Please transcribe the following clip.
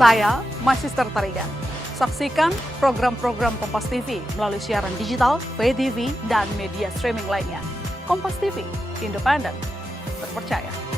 Saya Magister Tarigan. Saksikan program-program Kompas TV melalui siaran digital, pay TV, dan media streaming lainnya. Kompas TV, independen, terpercaya.